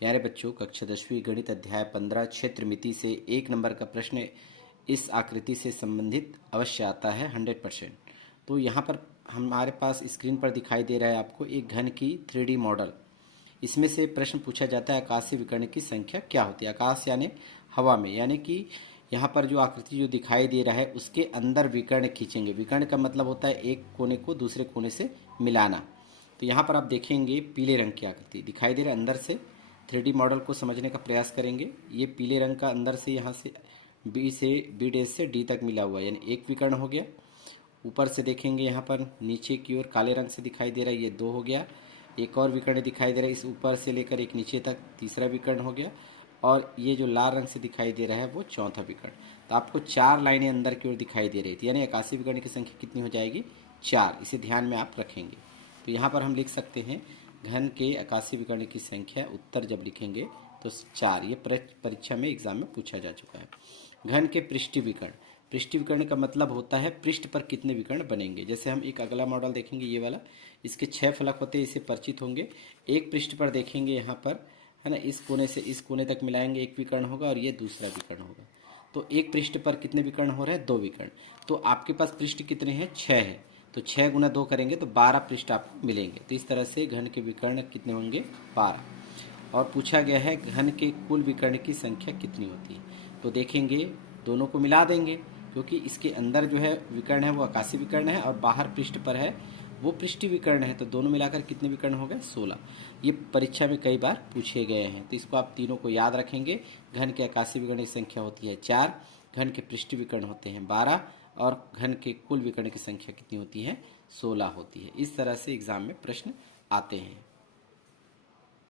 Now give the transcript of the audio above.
प्यारे बच्चों, कक्षा 10वीं गणित अध्याय 15 क्षेत्र मिति से 1 नंबर का प्रश्न इस आकृति से संबंधित अवश्य आता है 100%। तो यहाँ पर हमारे पास स्क्रीन पर दिखाई दे रहा है आपको एक घन की 3D मॉडल। इसमें से प्रश्न पूछा जाता है आकाशीय विकर्ण की संख्या क्या होती है। आकाश यानी हवा में, यानी कि यहाँ पर जो आकृति जो दिखाई दे रहा है उसके अंदर विकर्ण खींचेंगे। विकर्ण का मतलब होता है एक कोने को दूसरे कोने से मिलाना। तो यहाँ पर आप देखेंगे पीले रंग की आकृति दिखाई दे रहा है। अंदर से 3D मॉडल को समझने का प्रयास करेंगे। ये पीले रंग का अंदर से यहाँ से बी डैश से डी तक मिला हुआ है, यानी एक विकर्ण हो गया। ऊपर से देखेंगे यहाँ पर नीचे की ओर काले रंग से दिखाई दे रहा है, ये 2 हो गया। एक और विकर्ण दिखाई दे रहा है, इस ऊपर से लेकर एक नीचे तक तीसरा विकर्ण हो गया। और ये जो लाल रंग से दिखाई दे रहा है वो चौथा विकर्ण। तो आपको 4 लाइनें अंदर की ओर दिखाई दे रही थी, यानी आकाशीय विकर्ण की संख्या कितनी हो जाएगी? 4। इसे ध्यान में आप रखेंगे। तो यहाँ पर हम लिख सकते हैं घन के आकाशीय विकर्ण की संख्या, उत्तर जब लिखेंगे तो 4। ये परीक्षा में एग्जाम में पूछा जा चुका है। घन के पृष्ठीय विकर्ण, पृष्ठीय विकर्ण का मतलब होता है पृष्ठ पर कितने विकर्ण बनेंगे। जैसे हम एक अगला मॉडल देखेंगे, ये वाला, इसके 6 फलक होते हैं, इससे परिचित होंगे। एक पृष्ठ पर देखेंगे यहाँ पर, है ना, इस कोने से इस कोने तक मिलाएंगे, एक विकर्ण होगा और ये दूसरा विकर्ण होगा। तो एक पृष्ठ पर कितने विकर्ण हो रहे हैं? 2 विकर्ण। तो आपके पास पृष्ठ कितने हैं? 6 है। तो 6 गुना 2 करेंगे तो 12 पृष्ठ आपको मिलेंगे। तो इस तरह से घन के विकर्ण कितने होंगे? 12। और पूछा गया है घन के कुल विकर्ण की संख्या कितनी होती है। तो देखेंगे दोनों को मिला देंगे, क्योंकि इसके अंदर जो है विकर्ण है वो आकाशीय विकर्ण है और बाहर पृष्ठ पर है वो पृष्ठीय विकर्ण है। तो दोनों मिलाकर कितने विकर्ण हो गए? 16। ये परीक्षा में कई बार पूछे गए हैं, तो इसको आप तीनों को याद रखेंगे। घन के आकाशीय विकर्ण की संख्या होती है 4, घन के पृष्ठीय विकर्ण होते हैं 12 और घन के कुल विकर्ण की संख्या कितनी होती है? 16 होती है। इस तरह से एग्जाम में प्रश्न आते हैं।